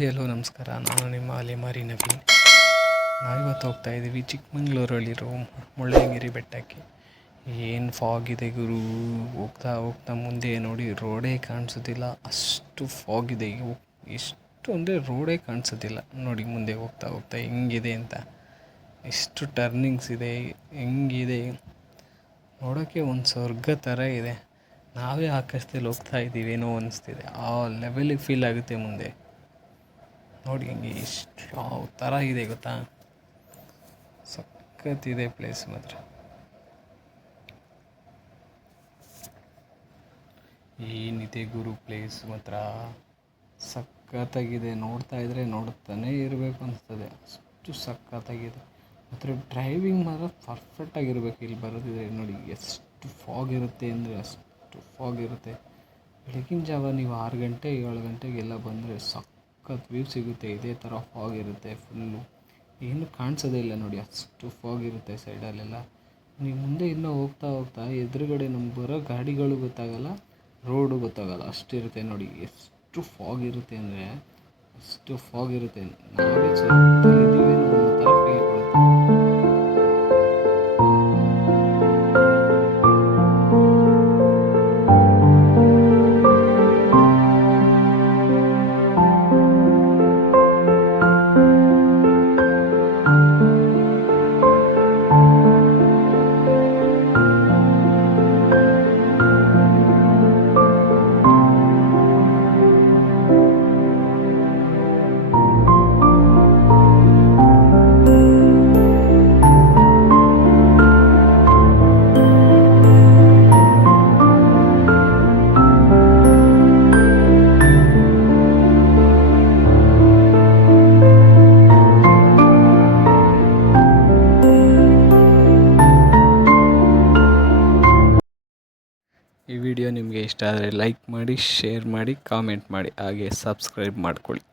Hi hello ನಮಸ್ಕಾರ. ನಾನು ನಿಮ್ಮ ಅಲೆಮಾರಿ ನವೀನ್. ನಾವಿವತ್ತು ಹೋಗ್ತಾ ಇದ್ದೀವಿ ಚಿಕ್ಕಮಂಗ್ಳೂರಲ್ಲಿರೋ ಮುಳ್ಳಯ್ಯನಗಿರಿ ಬೆಟ್ಟಕ್ಕೆ. ಏನು ಫಾಗ್ ಇದೆ ಗುರು. ಹೋಗ್ತಾ ಹೋಗ್ತಾ ಮುಂದೆ ನೋಡಿ ರೋಡೇ ಕಾಣಿಸೋದಿಲ್ಲ, ಅಷ್ಟು ಫಾಗ್ ಇದೆ. ಎಷ್ಟು ಅಂದರೆ ರೋಡೇ ಕಾಣಿಸೋದಿಲ್ಲ ನೋಡಿ ಮುಂದೆ ಹೋಗ್ತಾ ಹೋಗ್ತಾ ಹೆಂಗಿದೆ ಅಂತ. ಎಷ್ಟು ಟರ್ನಿಂಗ್ಸ್ ಇದೆ, ಹೆಂಗಿದೆ ನೋಡೋಕ್ಕೆ ಒಂದು ಸ್ವರ್ಗ ಥರ ಇದೆ. ನಾವೇ ಆಕಾಶದಲ್ಲಿ ಹೋಗ್ತಾ ಇದ್ದೀವೇನೋ ಅನಿಸ್ತಿದೆ, ಆ ಲೆವೆಲಿಗೆ ಫೀಲ್ ಆಗುತ್ತೆ ಮುಂದೆ ನೋಡಿ. ಹಂಗೆ ಎಷ್ಟು ಯಾವ ಥರ ಇದೆ ಗೊತ್ತಾ, ಸಖತ್ತಿದೆ ಪ್ಲೇಸ್ ಮಾತ್ರ. ಏನಿದೆ ಗುರು ಪ್ಲೇಸ್ ಮಾತ್ರ ಸಖತ್ತಾಗಿದೆ. ನೋಡ್ತಾ ಇದ್ದರೆ ನೋಡ್ತಾನೇ ಇರಬೇಕು ಅನಿಸ್ತದೆ, ಅಷ್ಟು ಸಖತ್ತಾಗಿದೆ. ಮತ್ತು ಡ್ರೈವಿಂಗ್ ಮಾತ್ರ ಪರ್ಫೆಕ್ಟಾಗಿರ್ಬೇಕು ಇಲ್ಲಿ ಬರೋದಿದ್ರೆ. ನೋಡಿ ಎಷ್ಟು ಫಾಗ್ ಇರುತ್ತೆ ಅಂದರೆ ಅಷ್ಟು ಫಾಗ್ ಇರುತ್ತೆ. ಬೆಳಗಿನ ಜಾವ ನೀವು 6 ಗಂಟೆ 7 ಗಂಟೆಗೆಲ್ಲ ಬಂದರೆ ಸಖತ್ ವ್ಯೂ ಸಿಗುತ್ತೆ. ಇದೇ ಥರ ಫಾಗ್ ಇರುತ್ತೆ, ಫುಲ್ಲು ಏನು ಕಾಣಿಸೋದೇ ಇಲ್ಲ ನೋಡಿ, ಅಷ್ಟು ಫಾಗ್ ಇರುತ್ತೆ ಸೈಡಲ್ಲೆಲ್ಲ. ನೀವು ಮುಂದೆ ಇನ್ನೂ ಹೋಗ್ತಾ ಹೋಗ್ತಾ ಎದುರುಗಡೆ ನಮ್ಗೆ ಬರೋ ಗಾಡಿಗಳು ಗೊತ್ತಾಗಲ್ಲ, ರೋಡು ಗೊತ್ತಾಗಲ್ಲ, ಅಷ್ಟಿರುತ್ತೆ ನೋಡಿ. ಎಷ್ಟು ಫಾಗ್ ಇರುತ್ತೆ ಅಂದರೆ ಅಷ್ಟು ಫಾಗ್ ಇರುತ್ತೆ. ನಾವೇ ಸ್ವಲ್ಪದಲ್ಲಿದ್ದೀವೇನೋ ಅನ್ನೋ ಥರ ಫೀಲ್ ಕೊಡುತ್ತೆ. ಈ ವಿಡಿಯೋ ನಿಮಗೆ ಇಷ್ಟ ಆದರೆ ಲೈಕ್ ಮಾಡಿ, ಶೇರ್ ಮಾಡಿ, ಕಾಮೆಂಟ್ ಮಾಡಿ, ಹಾಗೆ ಸಬ್ಸ್ಕ್ರೈಬ್ ಮಾಡ್ಕೊಳ್ಳಿ.